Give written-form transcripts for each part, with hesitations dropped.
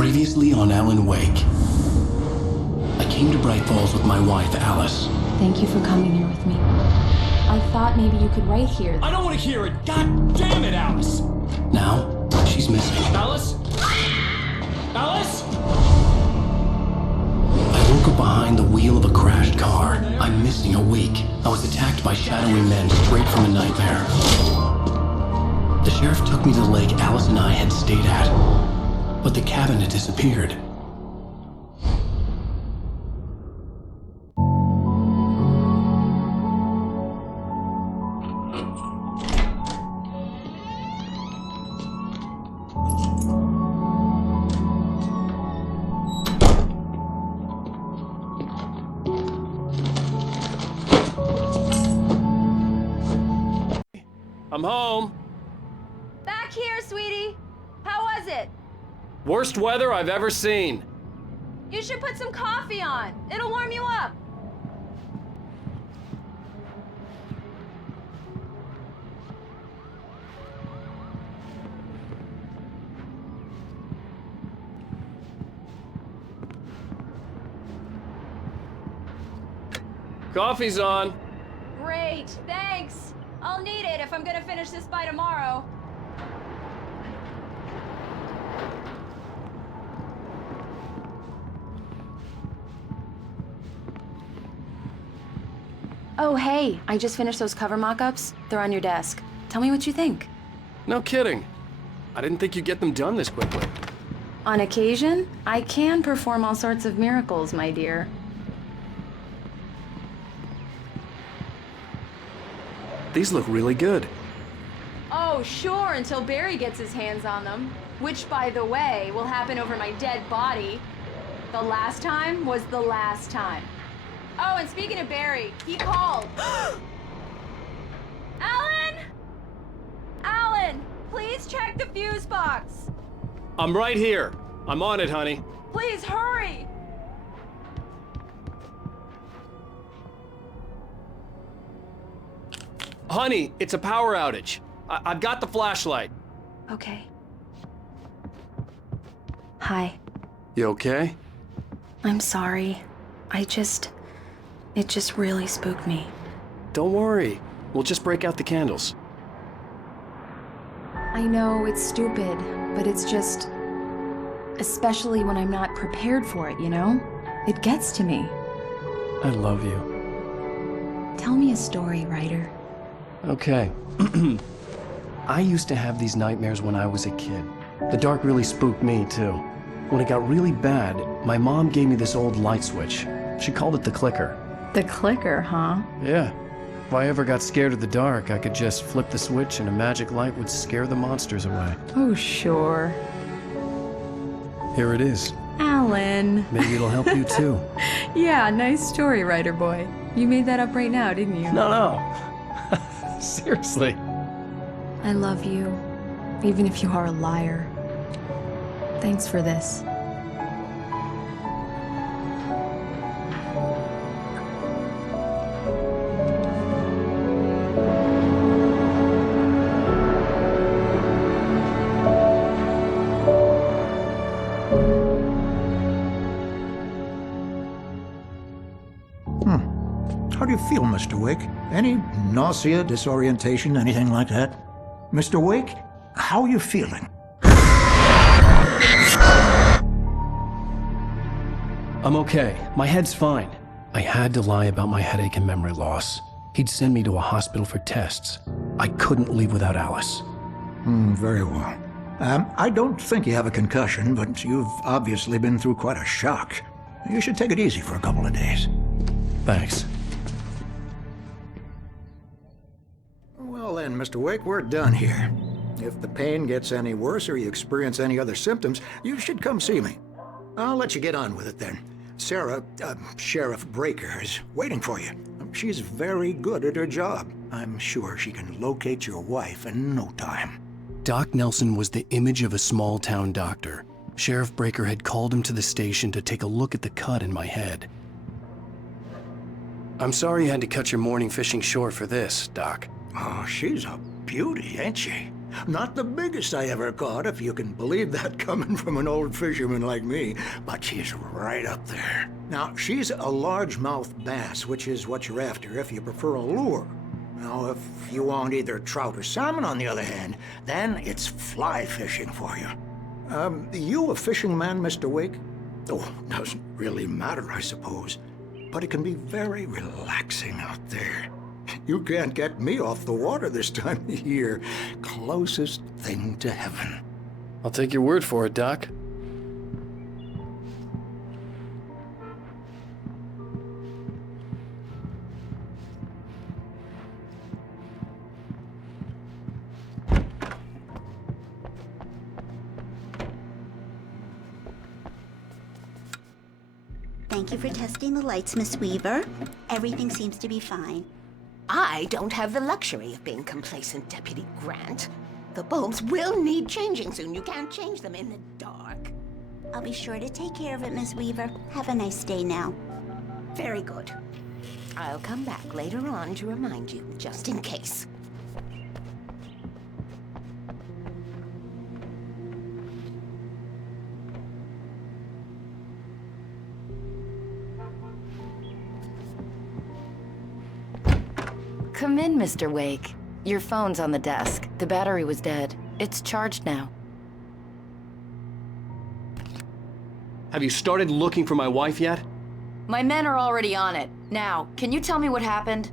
Previously on Alan Wake. I came to Bright Falls with my wife, Alice. Thank you for coming here with me. I thought maybe you could write here. I don't want to hear it! God damn it, Alice! Now, she's missing. Alice? Alice? I woke up behind the wheel of a crashed car. I'm missing a week. I was attacked by shadowy men straight from a nightmare. The sheriff took me to the lake Alice and I had stayed at, but the cabin had disappeared. I'm home. Back here, sweetie. How was it? Worst weather I've ever seen. You should put some coffee on. It'll warm you up. Coffee's on. Great, thanks. I'll need it if I'm gonna finish this by tomorrow. Oh, hey, I just finished those cover mock-ups. They're on your desk. Tell me what you think. No kidding. I didn't think you'd get them done this quickly. On occasion, I can perform all sorts of miracles, my dear. These look really good. Oh, sure, until Barry gets his hands on them. Which, by the way, will happen over my dead body. The last time was the last time. Oh, and speaking of Barry, he called. Alan! Alan, please check the fuse box. I'm right here. I'm on it, honey. Please hurry. Honey, it's a power outage. I've got the flashlight. Okay. Hi. You okay? I'm sorry. It just really spooked me. Don't worry. We'll just break out the candles. I know it's stupid, but it's just... especially when I'm not prepared for it, you know? It gets to me. I love you. Tell me a story, writer. Okay. I used to have these nightmares when I was a kid. The dark really spooked me, too. When it got really bad, my mom gave me this old light switch. She called it the clicker. The clicker, huh? Yeah. If I ever got scared of the dark, I could just flip the switch and a magic light would scare the monsters away. Oh, sure. Here it is. Alan. Maybe it'll help you, too. Yeah, nice story, writer boy. You made that up right now, didn't you? No. Seriously. I love you, even if you are a liar. Thanks for this. How do you feel, Mr. Wake? Any nausea, disorientation, anything like that? Mr. Wake, how are you feeling? I'm okay. My head's fine. I had to lie about my headache and memory loss. He'd send me to a hospital for tests. I couldn't leave without Alice. Very well. I don't think you have a concussion, but you've obviously been through quite a shock. You should take it easy for a couple of days. Thanks. Well then, Mr. Wake, we're done here. If the pain gets any worse or you experience any other symptoms, you should come see me. I'll let you get on with it then. Sarah, Sheriff Breaker, is waiting for you. She's very good at her job. I'm sure she can locate your wife in no time. Doc Nelson was the image of a small-town doctor. Sheriff Breaker had called him to the station to take a look at the cut in my head. I'm sorry you had to cut your morning fishing short for this, Doc. Oh, she's a beauty, ain't she? Not the biggest I ever caught, if you can believe that coming from an old fisherman like me, but she's right up there. Now, she's a largemouth bass, which is what you're after if you prefer a lure. Now, if you want either trout or salmon, on the other hand, then it's fly fishing for you. You a fishing man, Mr. Wake? Oh, doesn't really matter, I suppose. But it can be very relaxing out there. You can't get me off the water this time of year. Closest thing to heaven. I'll take your word for it, Doc. Thank you for testing the lights, Miss Weaver. Everything seems to be fine. I don't have the luxury of being complacent, Deputy Grant. The bulbs will need changing soon. You can't change them in the dark. I'll be sure to take care of it, Miss Weaver. Have a nice day now. Very good. I'll come back later on to remind you, just in case. Come in, Mr. Wake. Your phone's on the desk. The battery was dead. It's charged now. Have you started looking for my wife yet? My men are already on it. Now, can you tell me what happened?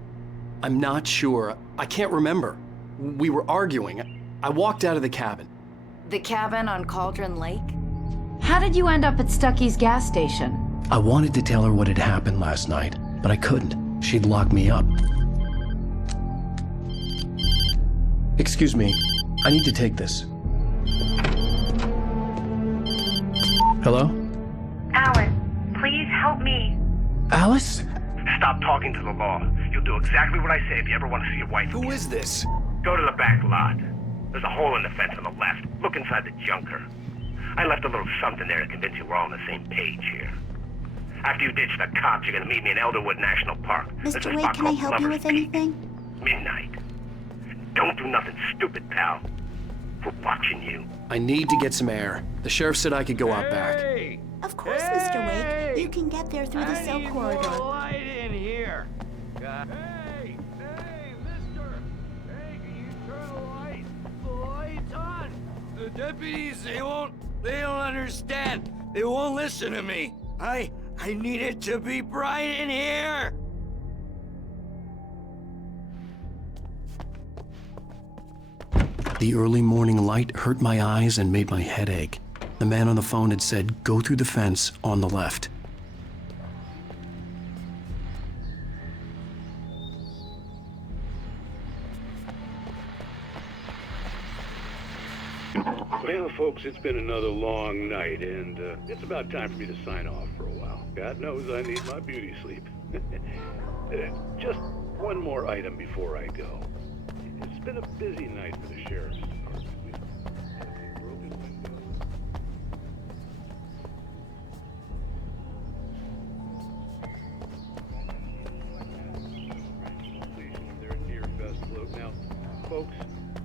I'm not sure. I can't remember. We were arguing. I walked out of the cabin. The cabin on Cauldron Lake? How did you end up at Stucky's gas station? I wanted to tell her what had happened last night, but I couldn't. She'd locked me up. Excuse me, I need to take this. Hello? Alan, please help me. Alice? Stop talking to the law. You'll do exactly what I say if you ever want to see your wife again. Who is this? Go to the back lot. There's a hole in the fence on the left. Look inside the junker. I left a little something there to convince you we're all on the same page here. After you ditch the cops, you're gonna meet me in Elderwood National Park. There's a Mr. Wake, spot can I called help you Lover's with Peak. anything? Midnight. Don't do nothing stupid, pal. We're watching you. I need to get some air. The sheriff said I could go out back. Of course, Mr. Wake. You can get there through the cell corridor. Light in here. Hey, mister. Hey, can you turn the lights on? The deputies, they don't understand. They won't listen to me. I need it to be bright in here. The early morning light hurt my eyes and made my head ache. The man on the phone had said, go through the fence on the left. Well, folks, it's been another long night, and it's about time for me to sign off for a while. God knows I need my beauty sleep. Just one more item before I go. It's been a busy night for the sheriff's department. We've had broken windows. They're near best float. Now, folks,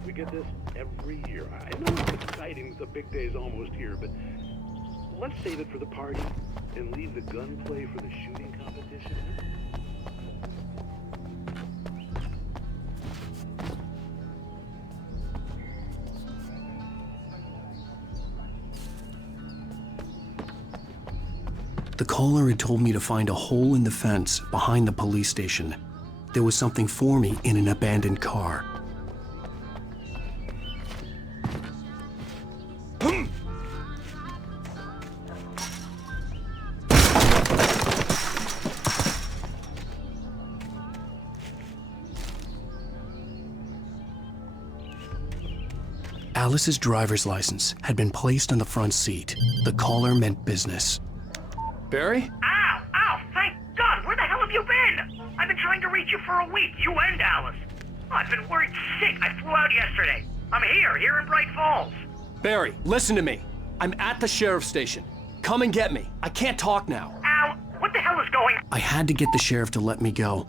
we get this every year. I know it's exciting, the big day's almost here, but let's save it for the party and leave the gunplay for the shooting competition. The caller had told me to find a hole in the fence behind the police station. There was something for me in an abandoned car. Alice's driver's license had been placed on the front seat. The caller meant business. Barry? Ow! Thank God! Where the hell have you been? I've been trying to reach you for a week, you and Alice. Oh, I've been worried sick. I flew out yesterday. I'm here in Bright Falls. Barry, listen to me. I'm at the sheriff's station. Come and get me. I can't talk now. Al, what the hell is going on? I had to get the sheriff to let me go.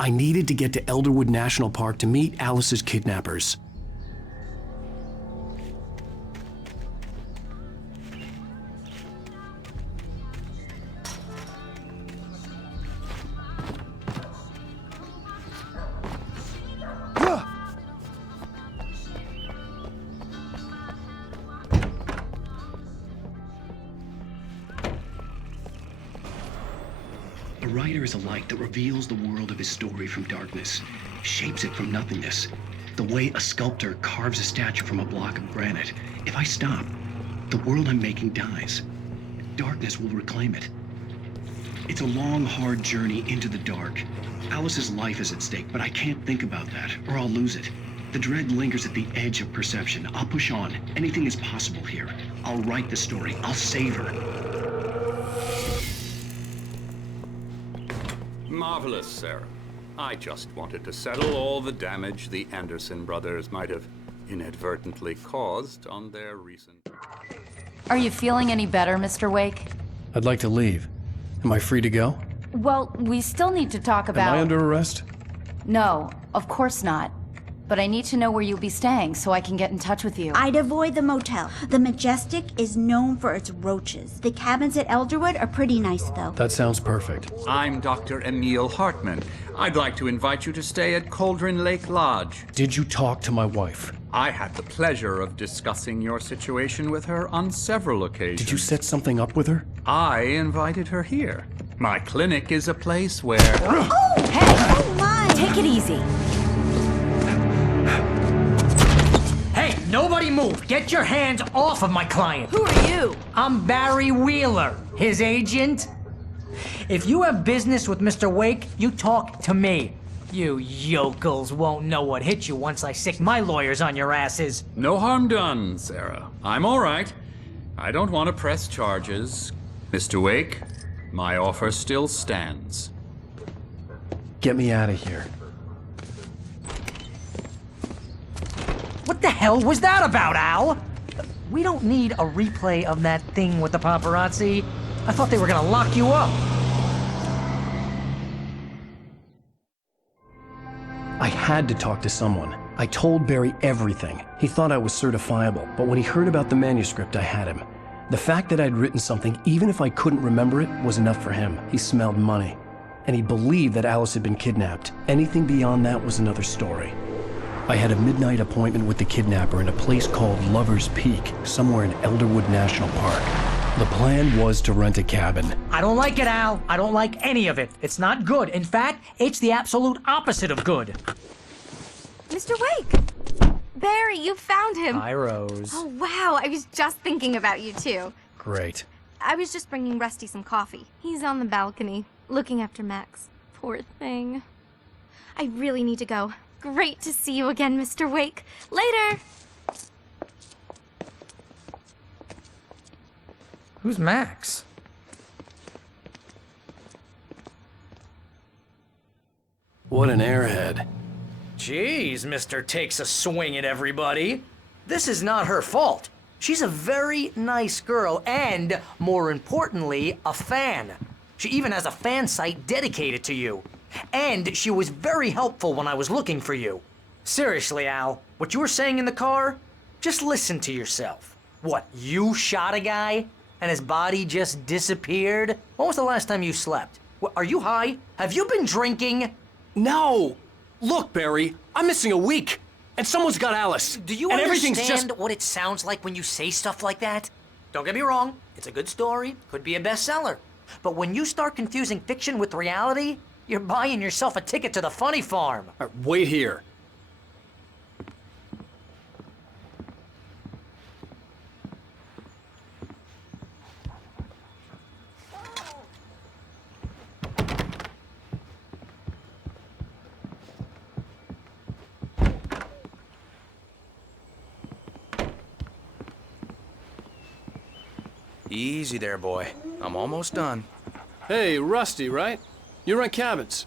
I needed to get to Elderwood National Park to meet Alice's kidnappers. A writer is a light that reveals the world of his story from darkness, shapes it from nothingness. The way a sculptor carves a statue from a block of granite. If I stop, the world I'm making dies. Darkness will reclaim it. It's a long, hard journey into the dark. Alice's life is at stake, but I can't think about that, or I'll lose it. The dread lingers at the edge of perception. I'll push on. Anything is possible here. I'll write the story. I'll save her. Marvelous, Sarah. I just wanted to settle all the damage the Anderson brothers might have inadvertently caused on their recent... Are you feeling any better, Mr. Wake? I'd like to leave. Am I free to go? Well, we still need to talk about... Am I under arrest? No, of course not. But I need to know where you'll be staying so I can get in touch with you. I'd avoid the motel. The Majestic is known for its roaches. The cabins at Elderwood are pretty nice, though. That sounds perfect. I'm Dr. Emil Hartman. I'd like to invite you to stay at Cauldron Lake Lodge. Did you talk to my wife? I had the pleasure of discussing your situation with her on several occasions. Did you set something up with her? I invited her here. My clinic is a place where... Oh, hey! Oh, my! Take it easy. Hey, nobody move! Get your hands off of my client! Who are you? I'm Barry Wheeler, his agent. If you have business with Mr. Wake, you talk to me. You yokels won't know what hit you once I sick my lawyers on your asses. No harm done, Sarah. I'm all right. I don't want to press charges. Mr. Wake, my offer still stands. Get me out of here. What the hell was that about, Al? We don't need a replay of that thing with the paparazzi. I thought they were gonna lock you up. I had to talk to someone. I told Barry everything. He thought I was certifiable, but when he heard about the manuscript, I had him. The fact that I'd written something, even if I couldn't remember it, was enough for him. He smelled money. And he believed that Alice had been kidnapped. Anything beyond that was another story. I had a midnight appointment with the kidnapper in a place called Lover's Peak, somewhere in Elderwood National Park. The plan was to rent a cabin. I don't like it, Al. I don't like any of it. It's not good. In fact, it's the absolute opposite of good. Mr. Wake! Barry, you found him! Hi, Rose. Oh, wow. I was just thinking about you, too. Great. I was just bringing Rusty some coffee. He's on the balcony, looking after Max. Poor thing. I really need to go. Great to see you again, Mr. Wake. Later! Who's Max? What an airhead. Jeez, Mr. Takes a swing at everybody. This is not her fault. She's a very nice girl and, more importantly, a fan. She even has a fan site dedicated to you. And she was very helpful when I was looking for you. Seriously, Al, what you were saying in the car? Just listen to yourself. What, you shot a guy? And his body just disappeared? When was the last time you slept? What, are you high? Have you been drinking? No! Look, Barry, I'm missing a week, and someone's got Alice. Do you and understand what it sounds like when you say stuff like that? Don't get me wrong, it's a good story, could be a bestseller. But when you start confusing fiction with reality, you're buying yourself a ticket to the funny farm. Wait here. Easy there, boy. I'm almost done. Hey, Rusty, right? You rent cabins.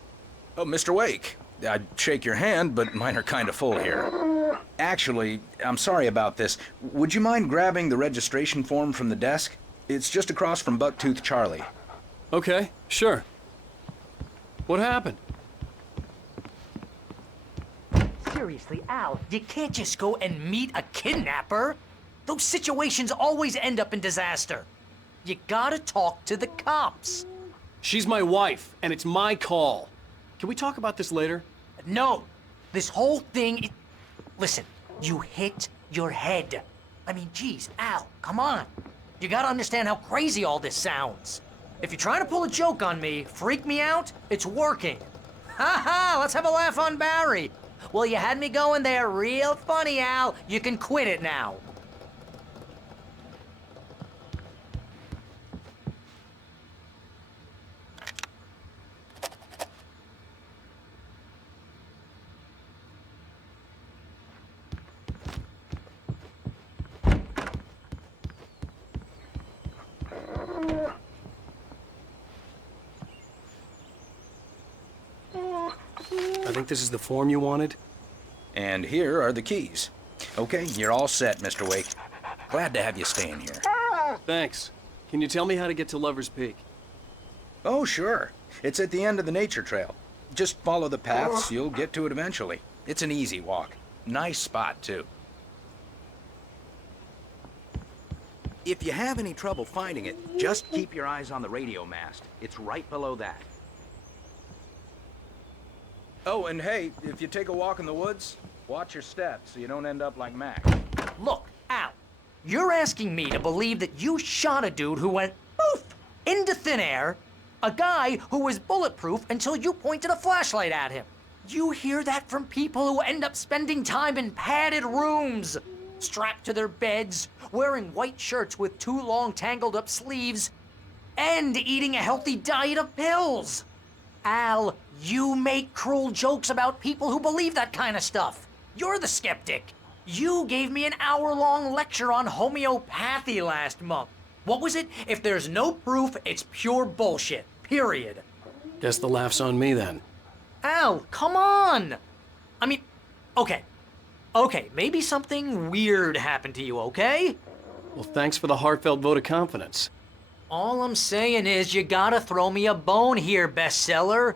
Oh, Mr. Wake. I'd shake your hand, but mine are kind of full here. Actually, I'm sorry about this. Would you mind grabbing the registration form from the desk? It's just across from Bucktooth Charlie. Okay, sure. What happened? Seriously, Al, you can't just go and meet a kidnapper. Those situations always end up in disaster. You gotta talk to the cops. She's my wife, and it's my call. Can we talk about this later? No. This whole thing... Listen, you hit your head. I mean, geez, Al, come on. You gotta understand how crazy all this sounds. If you're trying to pull a joke on me, freak me out, it's working. Ha ha, let's have a laugh on Barry. Well, you had me going there real funny, Al. You can quit it now. I think this is the form you wanted. And here are the keys. Okay, you're all set, Mr. Wake. Glad to have you staying here. Thanks. Can you tell me how to get to Lover's Peak? Oh, sure. It's at the end of the nature trail. Just follow the paths, you'll get to it eventually. It's an easy walk. Nice spot, too. If you have any trouble finding it, just keep your eyes on the radio mast. It's right below that. Oh, and hey, if you take a walk in the woods, watch your steps so you don't end up like Max. Look, Al, you're asking me to believe that you shot a dude who went poof into thin air, a guy who was bulletproof until you pointed a flashlight at him. You hear that from people who end up spending time in padded rooms, strapped to their beds, wearing white shirts with too long tangled up sleeves, and eating a healthy diet of pills. Al, you make cruel jokes about people who believe that kind of stuff. You're the skeptic. You gave me an hour-long lecture on homeopathy last month. What was it? If there's no proof, it's pure bullshit. Period. Guess the laugh's on me then. Al, come on! I mean, okay, maybe something weird happened to you, okay? Well, thanks for the heartfelt vote of confidence. All I'm saying is you gotta throw me a bone here, bestseller.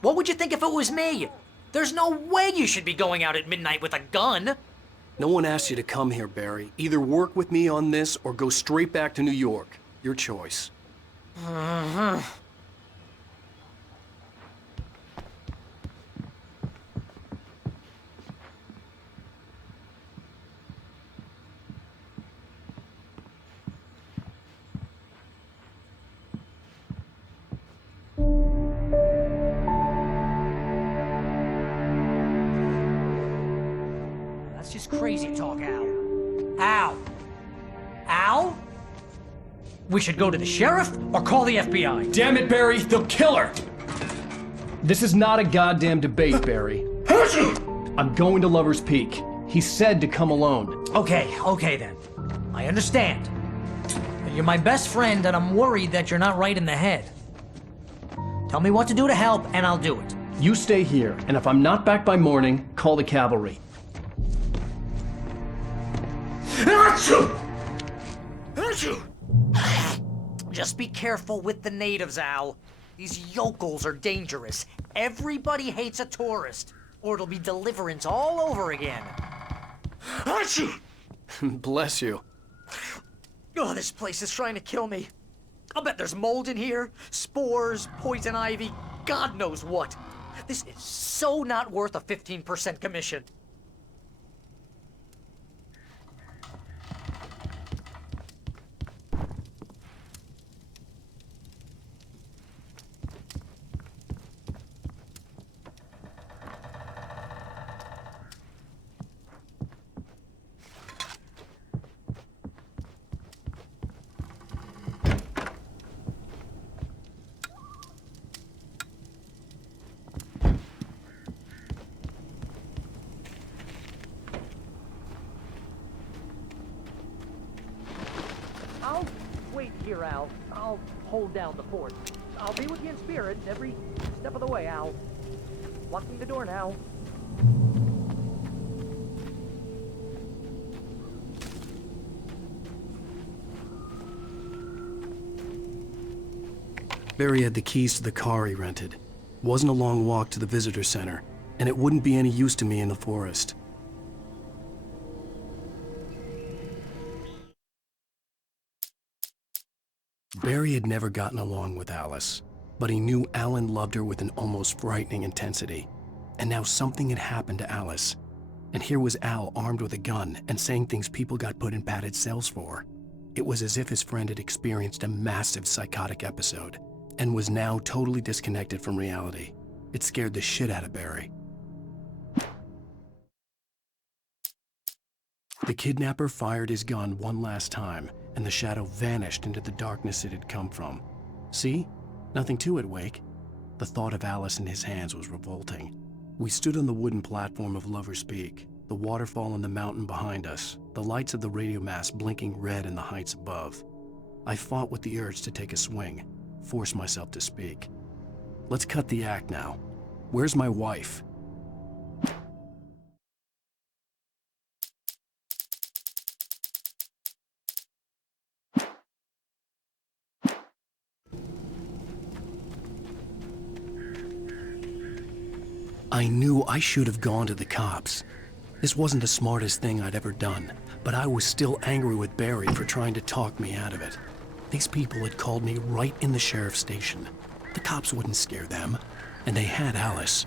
What would you think if it was me? There's no way you should be going out at midnight with a gun. No one asked you to come here, Barry. Either work with me on this or go straight back to New York. Your choice. That's just crazy talk, Al. Al? Al? We should go to the sheriff or call the FBI. Damn it, Barry! They'll kill her! This is not a goddamn debate, Barry. I'm going to Lover's Peak. He said to come alone. Okay then. I understand. You're my best friend, and I'm worried that you're not right in the head. Tell me what to do to help, and I'll do it. You stay here, and if I'm not back by morning, call the cavalry. Just be careful with the natives, Al. These yokels are dangerous. Everybody hates a tourist, or it'll be Deliverance all over again. Bless you. Oh, this place is trying to kill me. I'll bet there's mold in here, spores, poison ivy, God knows what. This is so not worth a 15% commission. I'll wait here, Al. I'll hold down the fort. I'll be with you in spirit every step of the way, Al. Locking the door now. Barry had the keys to the car he rented. Wasn't a long walk to the visitor center, and it wouldn't be any use to me in the forest. Barry had never gotten along with Alice, but he knew Alan loved her with an almost frightening intensity. And now something had happened to Alice. And here was Al armed with a gun and saying things people got put in padded cells for. It was as if his friend had experienced a massive psychotic episode and was now totally disconnected from reality. It scared the shit out of Barry. The kidnapper fired his gun one last time, and the shadow vanished into the darkness it had come from. See? Nothing to it, Wake. The thought of Alice in his hands was revolting. We stood on the wooden platform of Lover's Peak, the waterfall on the mountain behind us, the lights of the radio mast blinking red in the heights above. I fought with the urge to take a swing, force myself to speak. Let's cut the act now. Where's my wife? I knew I should have gone to the cops. This wasn't the smartest thing I'd ever done, but I was still angry with Barry for trying to talk me out of it. These people had called me right in the sheriff's station. The cops wouldn't scare them, and they had Alice.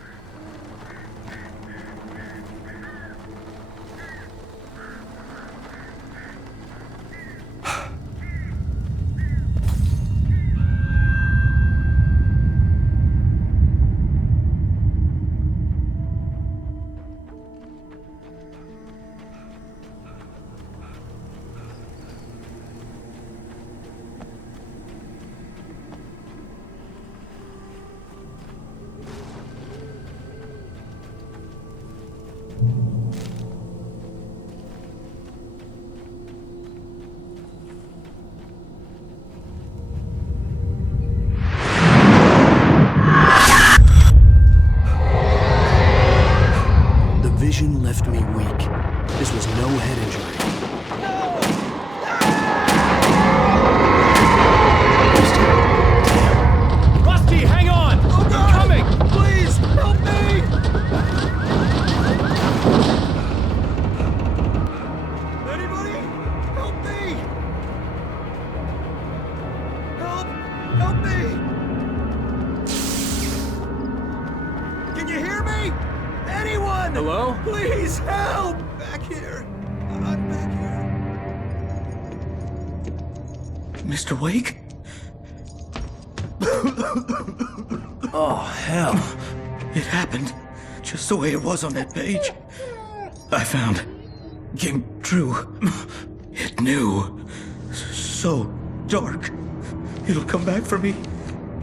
Vision left me weak. This was no head injury. Rusty, hang on! Oh, God. I'm coming! Please, help me! Anybody? Help me! Help me! Can you hear me? Anyone! Hello? Please help! Back here. I'm back here. Mr. Wake? Oh, hell. It happened just the way it was on that page. I found. Came true. It knew. So dark. It'll come back for me.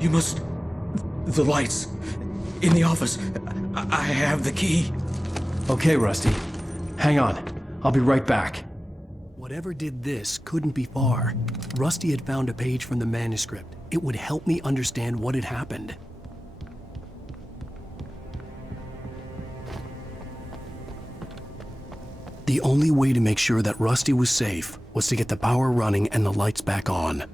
You must. The lights. In the office. I have the key. Okay, Rusty. Hang on. I'll be right back. Whatever did this couldn't be far. Rusty had found a page from the manuscript. It would help me understand what had happened. The only way to make sure that Rusty was safe was to get the power running and the lights back on.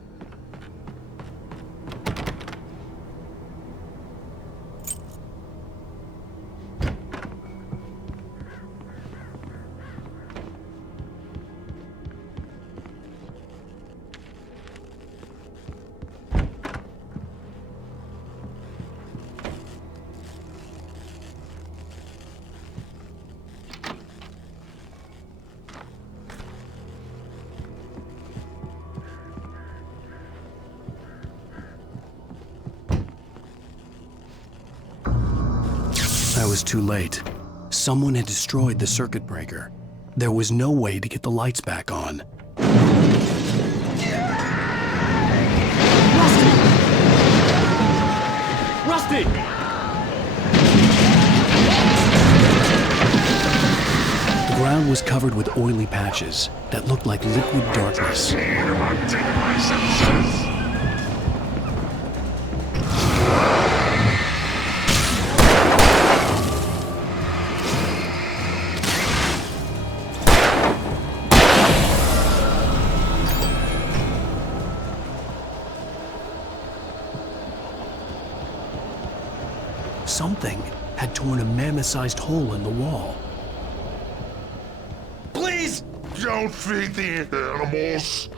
I was too late. Someone had destroyed the circuit breaker. There was no way to get the lights back on. Rusty! The ground was covered with oily patches that looked like liquid darkness. Something had torn a mammoth-sized hole in the wall. Please! Don't feed the animals!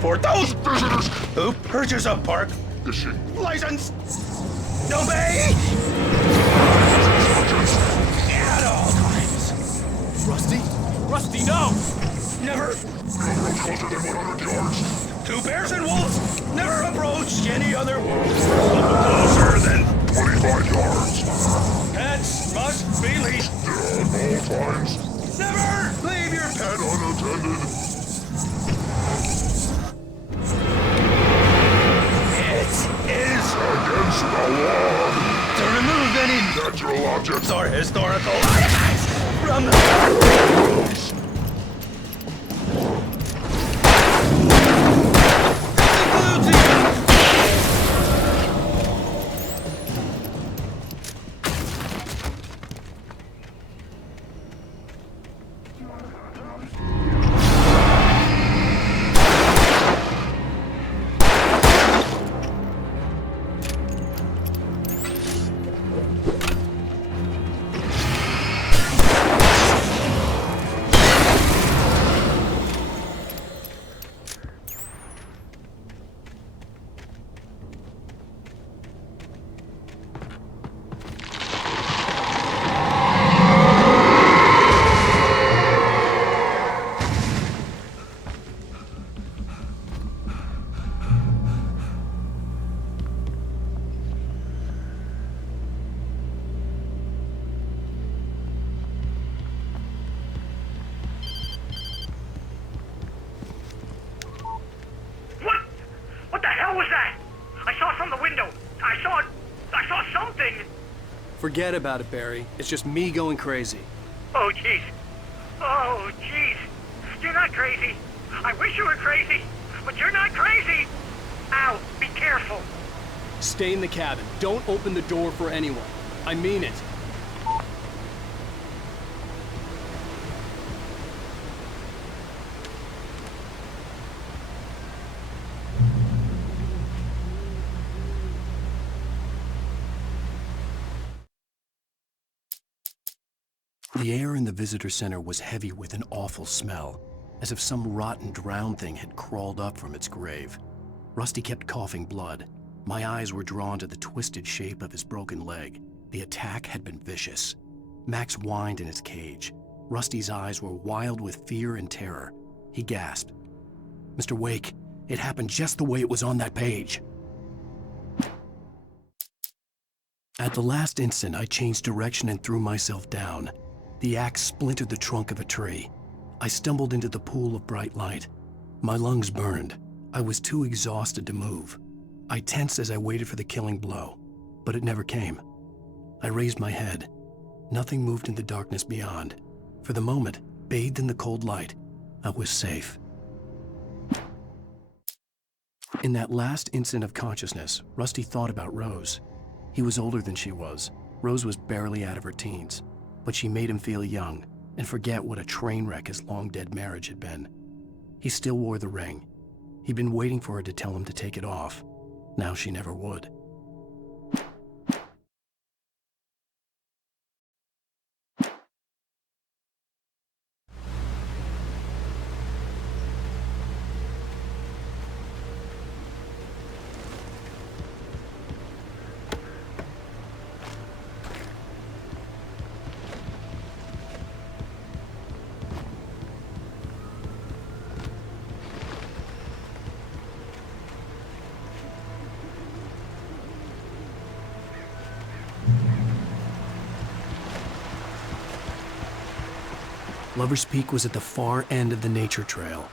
For those visitors who purchase a park license, obey! Bailey! At all times. Never leave your Pet unattended. It is Against the law. to remove any Natural objects or historical artifacts from the... What the hell was that? I saw from the window. I saw something. Forget about it, Barry. It's just me going crazy. Oh, jeez. Oh, jeez. You're not crazy. I wish you were crazy, but you're not crazy. Ow, be careful. Stay in the cabin. Don't open the door for anyone. I mean it. The air in the visitor center was heavy with an awful smell, as if some rotten drowned thing had crawled up from its grave. Rusty kept coughing blood. My eyes were drawn to the twisted shape of his broken leg. The attack had been vicious. Max whined in his cage. Rusty's eyes were wild with fear and terror. He gasped. "Mr. Wake, it happened just the way it was on that page." At the last instant, I changed direction and threw myself down. The axe splintered the trunk of a tree. I stumbled into the pool of bright light. My lungs burned. I was too exhausted to move. I tensed as I waited for the killing blow, but it never came. I raised my head. Nothing moved in the darkness beyond. For the moment, bathed in the cold light, I was safe. In that last instant of consciousness, Rusty thought about Rose. He was older than she was. Rose was barely out of her teens, but she made him feel young and forget what a train wreck his long-dead marriage had been. He still wore the ring. He'd been waiting for her to tell him to take it off. Now she never would. Lover's Peak was at the far end of the nature trail.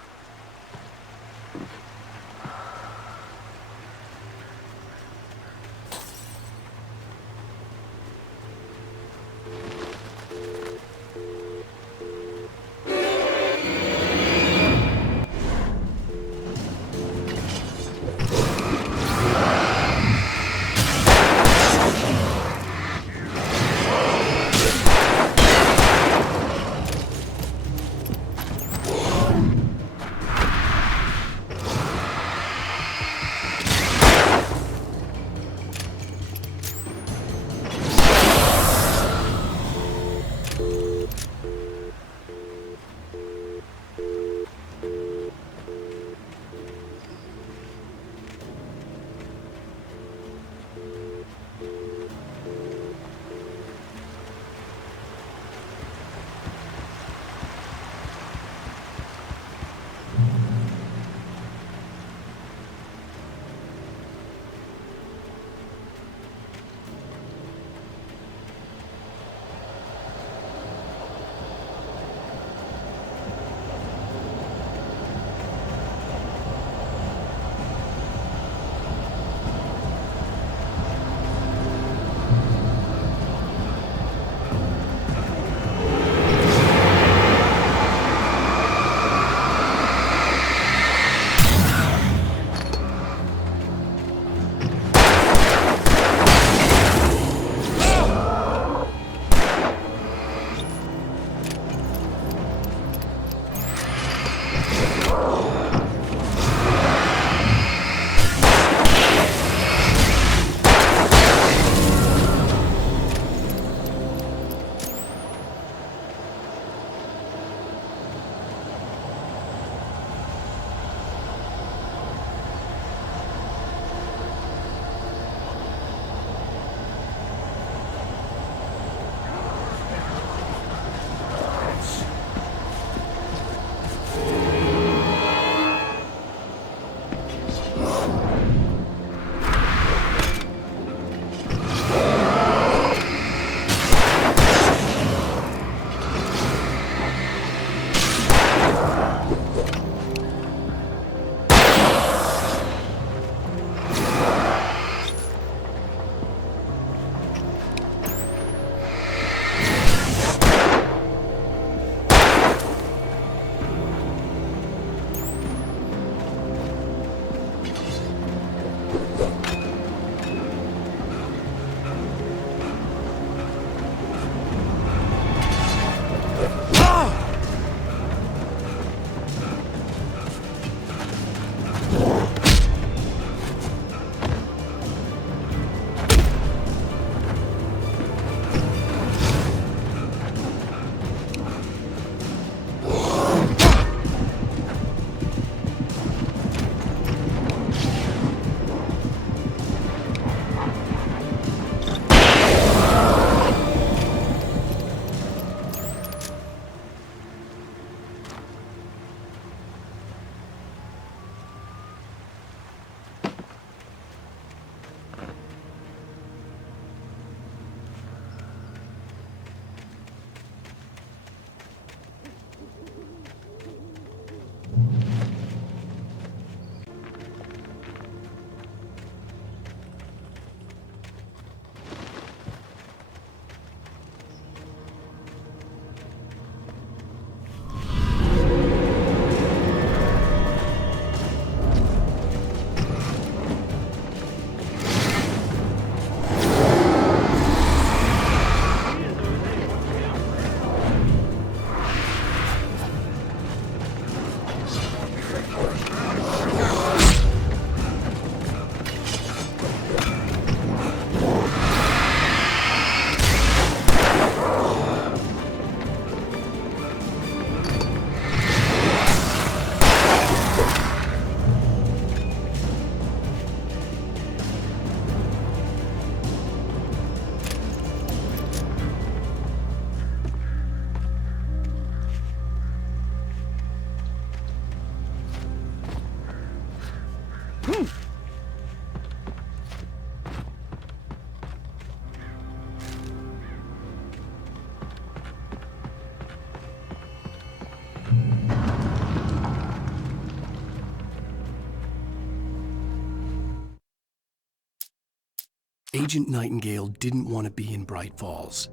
Agent Nightingale didn't want to be in Bright Falls.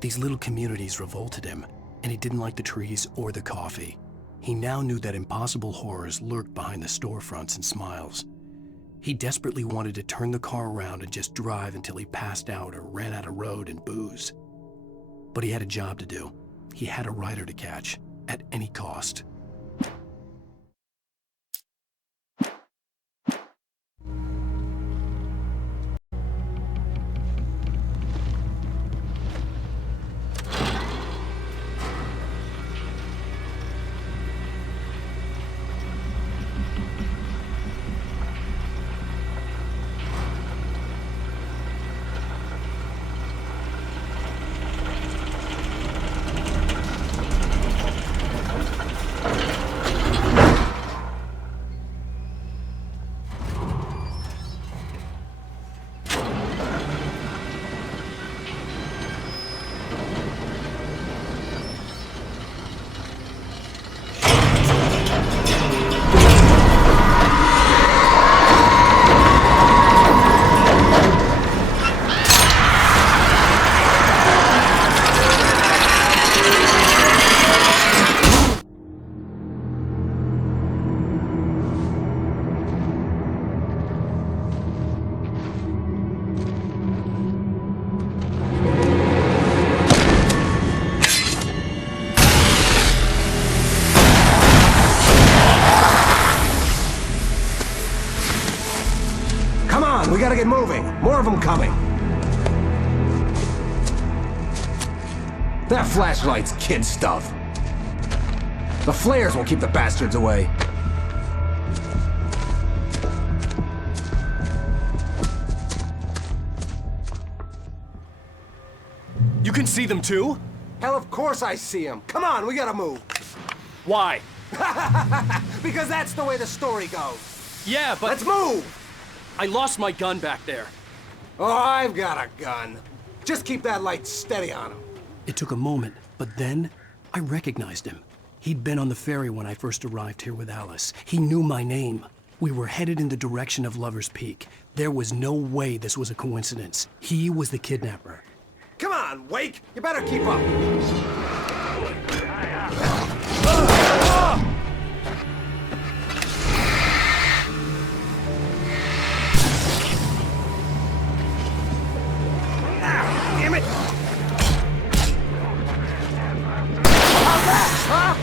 These little communities revolted him, and he didn't like the trees or the coffee. He now knew that impossible horrors lurked behind the storefronts and smiles. He desperately wanted to turn the car around and just drive until he passed out or ran out of road and booze. But he had a job to do. He had a rider to catch, at any cost. We gotta get moving. More of them coming. That flashlight's kid stuff. The flares won't keep the bastards away. You can see them too? Hell, of course I see them. Come on, we gotta move. Why? Because that's the way the story goes. Yeah, but... Let's move! I lost my gun back there. Oh, I've got a gun. Just keep that light steady on him. It took a moment, but then I recognized him. He'd been on the ferry when I first arrived here with Alice. He knew my name. We were headed in the direction of Lover's Peak. There was no way this was a coincidence. He was the kidnapper. Come on, Wake! You better keep up! Damn it! How's that, huh?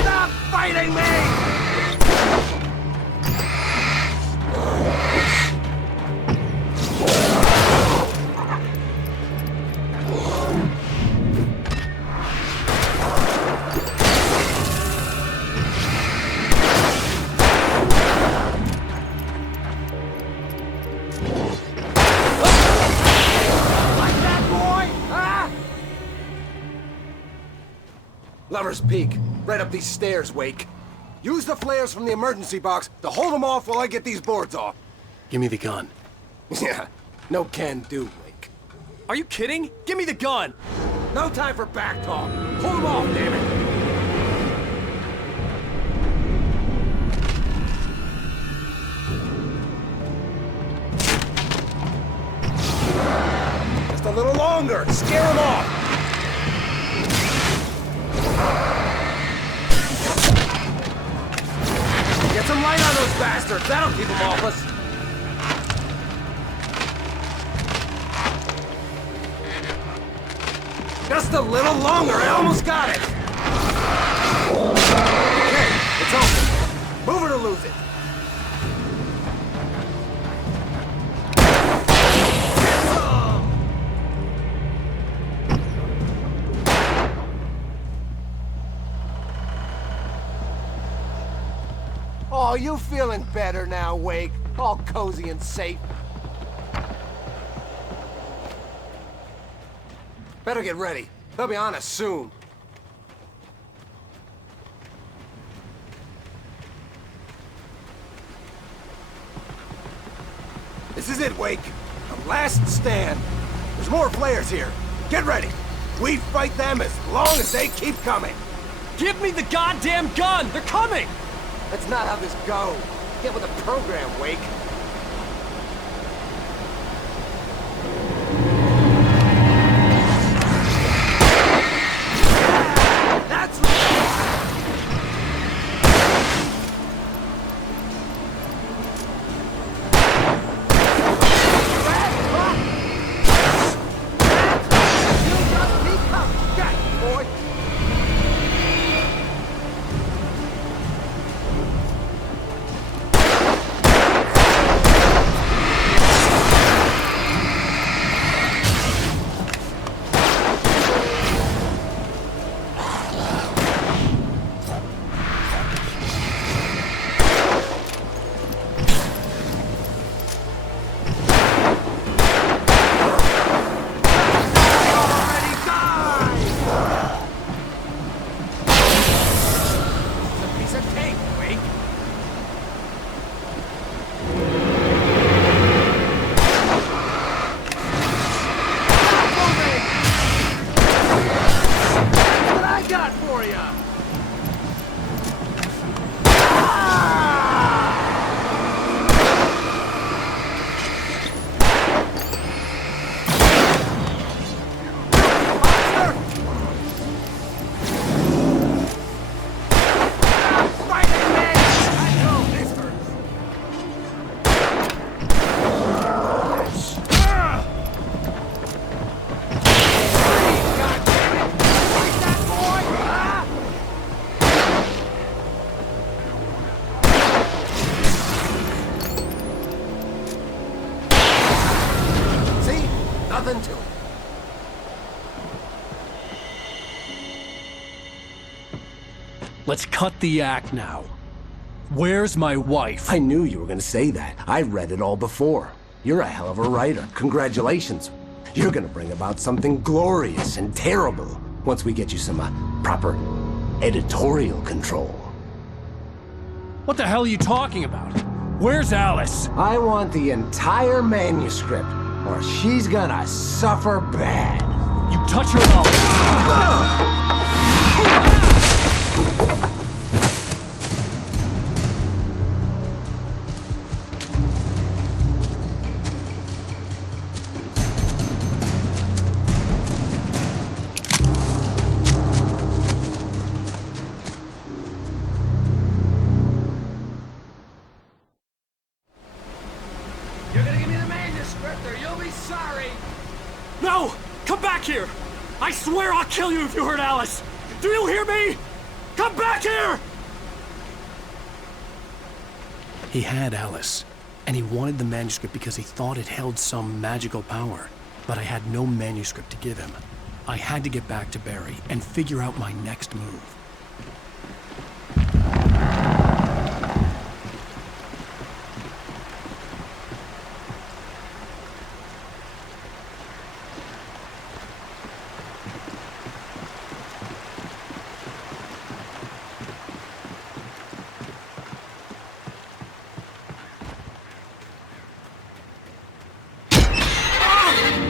Stop fighting me! Lover's Peak. Right up these stairs, Wake. Use the flares from the emergency box to hold them off while I get these boards off. Give me the gun. Yeah, no can do, Wake. Are you kidding? Give me the gun! No time for back talk. Hold them off, damn it! Just a little longer. Scare them off. Get some light on those bastards. That'll keep them off us. Just a little longer. I almost got it. Okay, it's open. Move it or lose it. Oh, you feeling better now, Wake? All cozy and safe. Better get ready. They'll be on us soon. This is it, Wake. The last stand. There's more flares here. Get ready. We fight them as long as they keep coming. Give me the goddamn gun! They're coming! That's not how this goes. Get with the program, Wake. That's nothing to it. Let's cut the act now. Where's my wife? I knew you were gonna say that. I read it all before. You're a hell of a writer. Congratulations. You're gonna bring about something glorious and terrible once we get you some proper editorial control. What the hell are you talking about? Where's Alice? I want the entire manuscript, or she's gonna suffer bad. You touch her up. You're gonna give me the manuscript or you'll be sorry! No! Come back here! I swear I'll kill you if you hurt Alice! Do you hear me? Come back here! He had Alice, and he wanted the manuscript because he thought it held some magical power. But I had no manuscript to give him. I had to get back to Barry and figure out my next move.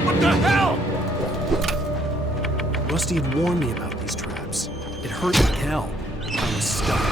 What the hell? Rusty had warned me about these traps. It hurt like hell. I was stuck.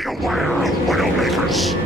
Be aware of Widowmakers.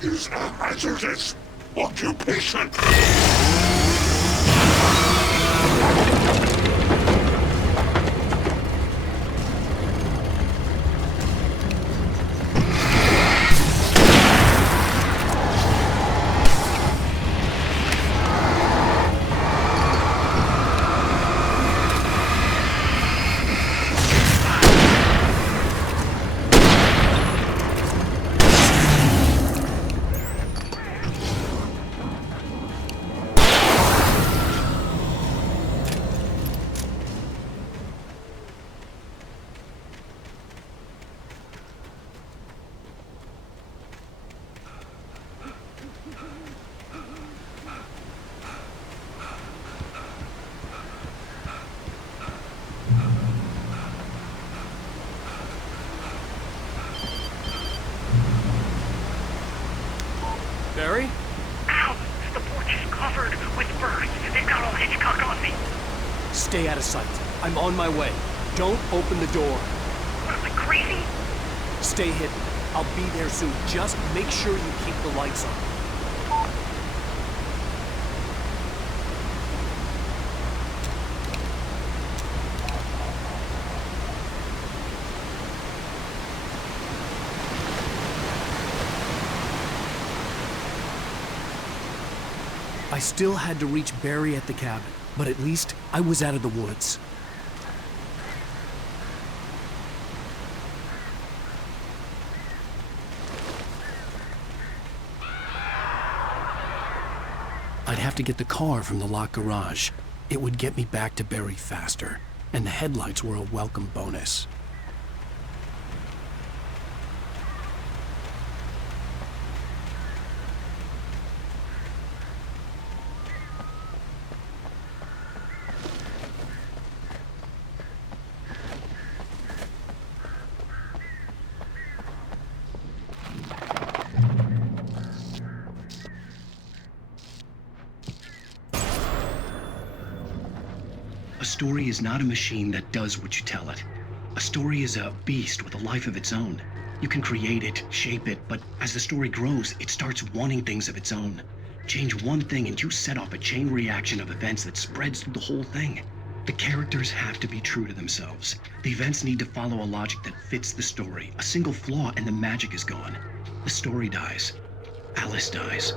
Is a hazardous occupation. Barry? Ow! The porch is covered with birds. They've got all Hitchcock on me. Stay out of sight. I'm on my way. Don't open the door. What am I, crazy? Stay hidden. I'll be there soon. Just make sure you keep the lights on. I still had to reach Barry at the cabin, but at least I was out of the woods. I'd have to get the car from the locked garage. It would get me back to Barry faster, and the headlights were a welcome bonus. A story is not a machine that does what you tell it. A story is a beast with a life of its own. You can create it, shape it, but as the story grows, it starts wanting things of its own. Change one thing and you set off a chain reaction of events that spreads through the whole thing. The characters have to be true to themselves. The events need to follow a logic that fits the story. A single flaw and the magic is gone. The story dies. Alice dies.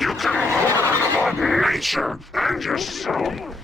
You can learn about nature and yourself.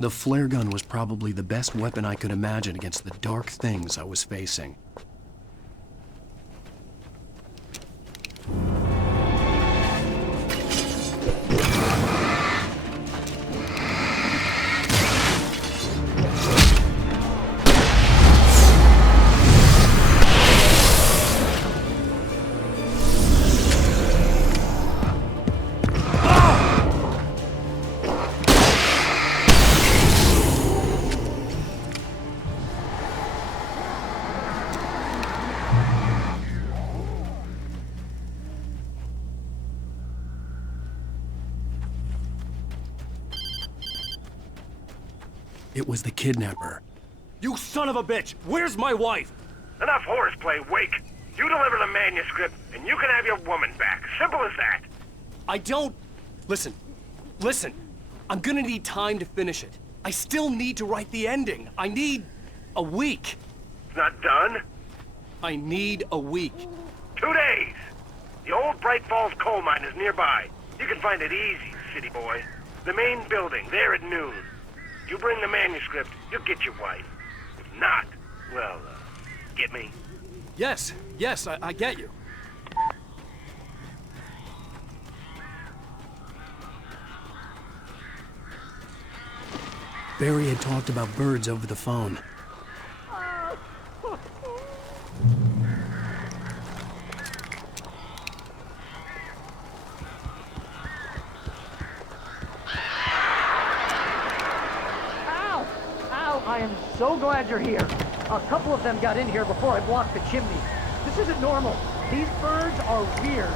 The flare gun was probably the best weapon I could imagine against the dark things I was facing. It was the kidnapper. You son of a bitch! Where's my wife? Enough horseplay, Wake. You deliver the manuscript, and you can have your woman back. Simple as that. I don't... Listen. I'm gonna need time to finish it. I still need to write the ending. I need... a week. It's not done? I need a week. 2 days. The old Bright Falls coal mine is nearby. You can find it easy, city boy. The main building, there at noon. You bring the manuscript, you'll get your wife. If not, well, get me? Yes, I get you. Barry had talked about birds over the phone. I am so glad you're here. A couple of them got in here before I blocked the chimney. This isn't normal. These birds are weird.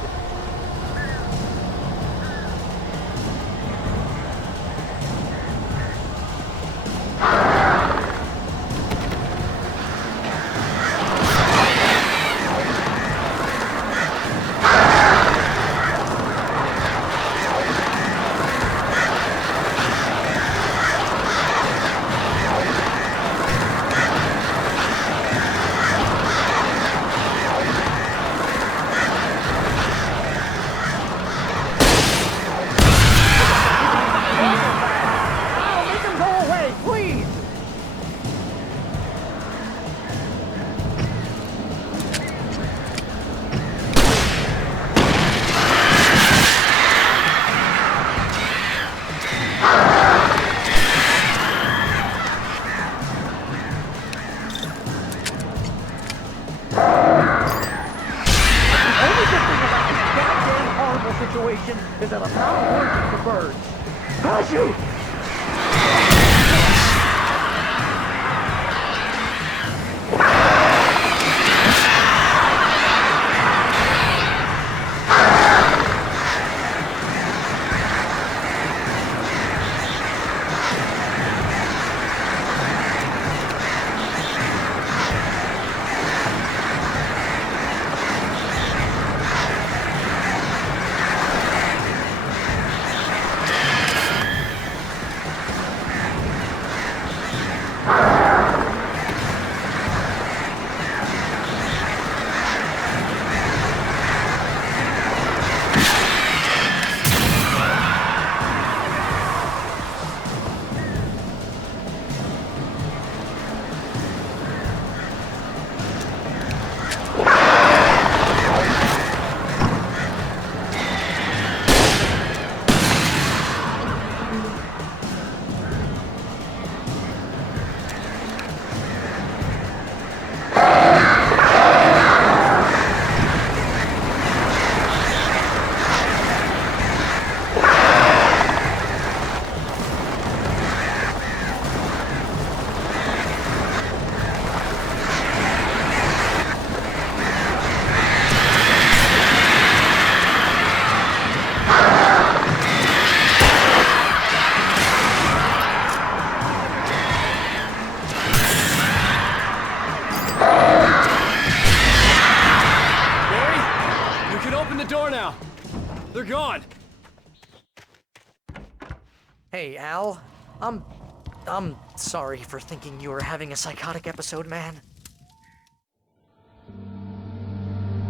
Al. I'm sorry for thinking you were having a psychotic episode, man.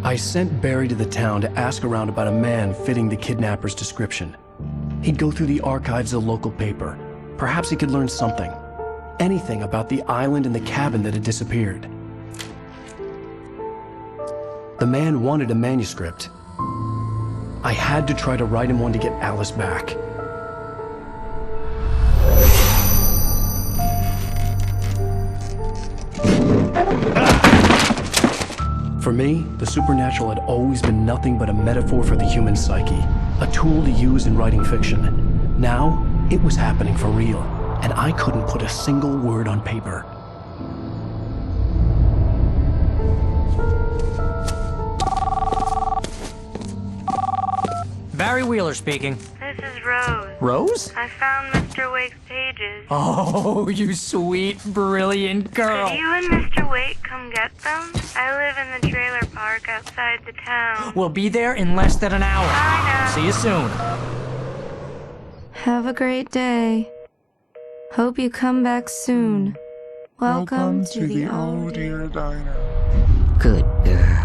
I sent Barry to the town to ask around about a man fitting the kidnapper's description. He'd go through the archives of the local paper. Perhaps he could learn something. Anything about the island and the cabin that had disappeared. The man wanted a manuscript. I had to try to write him one to get Alice back. For me, the supernatural had always been nothing but a metaphor for the human psyche, a tool to use in writing fiction. Now, it was happening for real, and I couldn't put a single word on paper. Barry Wheeler speaking. This is Rose. Rose? I found Mr. Wake's pages. Oh, you sweet, brilliant girl. Could you and Mr. Wake come get them? I live in the trailer park outside the town. We'll be there in less than an hour. Bye now. See you soon. Have a great day. Hope you come back soon. Welcome to the Oh Dear Diner. Good girl.